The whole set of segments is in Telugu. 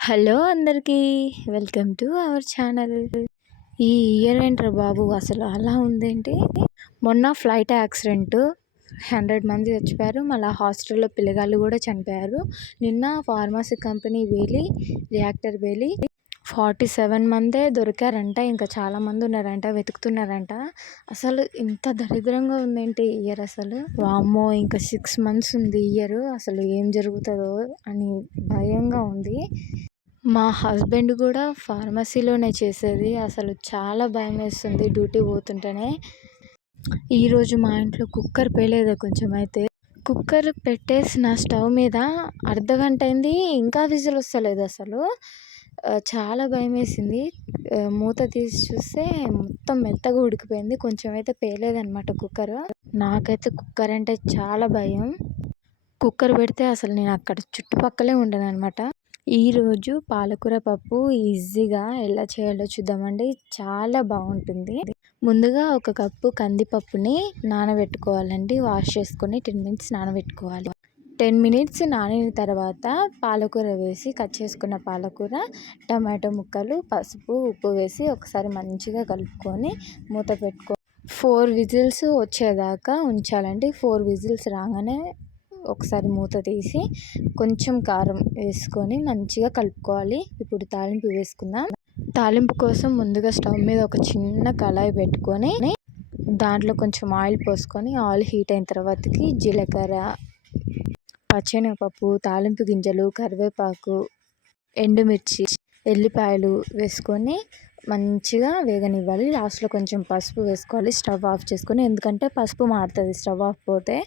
హలో అందరికీ వెల్కమ్ టు అవర్ ఛానల్. ఈ ఇయర్ ఏంట్రా బాబు అసలు అలా ఉందేంటి? మొన్న ఫ్లైట్ యాక్సిడెంట్ 100 మంది చచ్చిపోయారు. మళ్ళీ హాస్టల్లో పిల్లగాళ్ళు కూడా చనిపోయారు. నిన్న ఫార్మసీ కంపెనీ రియాక్టర్ పేలి 47 మందే దొరికారంట. ఇంకా చాలామంది ఉన్నారంట, వెతుకుతున్నారంట. అసలు ఇంత దరిద్రంగా ఉందేంటి ఇయర్ అసలు? వామ్మో, ఇంకా 6 మంత్స్ ఉంది ఇయర్. అసలు ఏం జరుగుతుందో అని భయంగా ఉంది. మా హస్బెండ్ కూడా ఫార్మసీలోనే చేసేది. అసలు చాలా భయం వేస్తుంది డ్యూటీ పోతుంటేనే. ఈరోజు మా ఇంట్లో కుక్కర్ పేలేదు. కొంచెం అయితే కుక్కర్ పెట్టేసిన స్టవ్ మీద అర్ధగంట అయింది, ఇంకా విజిల్ వస్తలేదు. అసలు చాలా భయం వేసింది. మూత తీసి చూస్తే మొత్తం మెత్తగా ఉడికిపోయింది. కొంచెం అయితే పేలేదనమాట కుక్కర్. నాకైతే కుక్కర్ అంటే చాలా భయం. కుక్కర్ పెడితే అసలు నేను అక్కడ చుట్టుపక్కలే ఉండను అనమాట. ఈరోజు పాలకూర పప్పు ఈజీగా ఎలా చేయాలో చూద్దామండి. చాలా బాగుంటుంది. ముందుగా 1 కప్పు కందిపప్పుని నానబెట్టుకోవాలండి. వాష్ చేసుకొని 10 మినిట్స్ నానబెట్టుకోవాలి. 10 మినిట్స్ నానిన తర్వాత పాలకూర వేసి, కట్ చేసుకున్న పాలకూర, టమాటో ముక్కలు, పసుపు, ఉప్పు వేసి ఒకసారి మంచిగా కలుపుకొని మూత పెట్టుకో 4 విజిల్స్ వచ్చేదాకా ఉంచాలండి. 4 విజిల్స్ రాగానే ఒకసారి మూత తీసి కొంచెం కారం వేసుకొని మంచిగా కలుపుకోవాలి. ఇప్పుడు తాలింపు వేసుకుందాం. తాలింపు కోసం ముందుగా స్టవ్ మీద ఒక చిన్న కళాయి పెట్టుకొని దాంట్లో కొంచెం ఆయిల్ పోసుకొని, ఆయిల్ హీట్ అయిన తర్వాతకి జీలకర్ర, పచ్చెనగపప్పు, తాలింపు గింజలు, కరివేపాకు, ఎండుమిర్చి, ఎల్లిపాయలు వేసుకొని మంచిగా వేగనివ్వాలి. లాస్ట్లో కొంచెం పసుపు వేసుకోవాలి. స్టవ్ ఆఫ్ చేసుకొని, ఎందుకంటే పసుపు మారుతుంది స్టవ్ ఆఫ్ పోతే.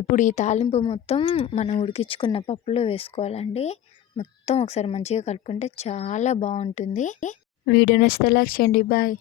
ఇప్పుడు ఈ తాలింపు మొత్తం మనం ఉడికించుకున్న పప్పులో వేసుకోవాలండి. మొత్తం ఒకసారి మంచిగా కలుపుకుంటే చాలా బాగుంటుంది. వీడియో నచ్చితే లైక్ చేయండి. బాయ్.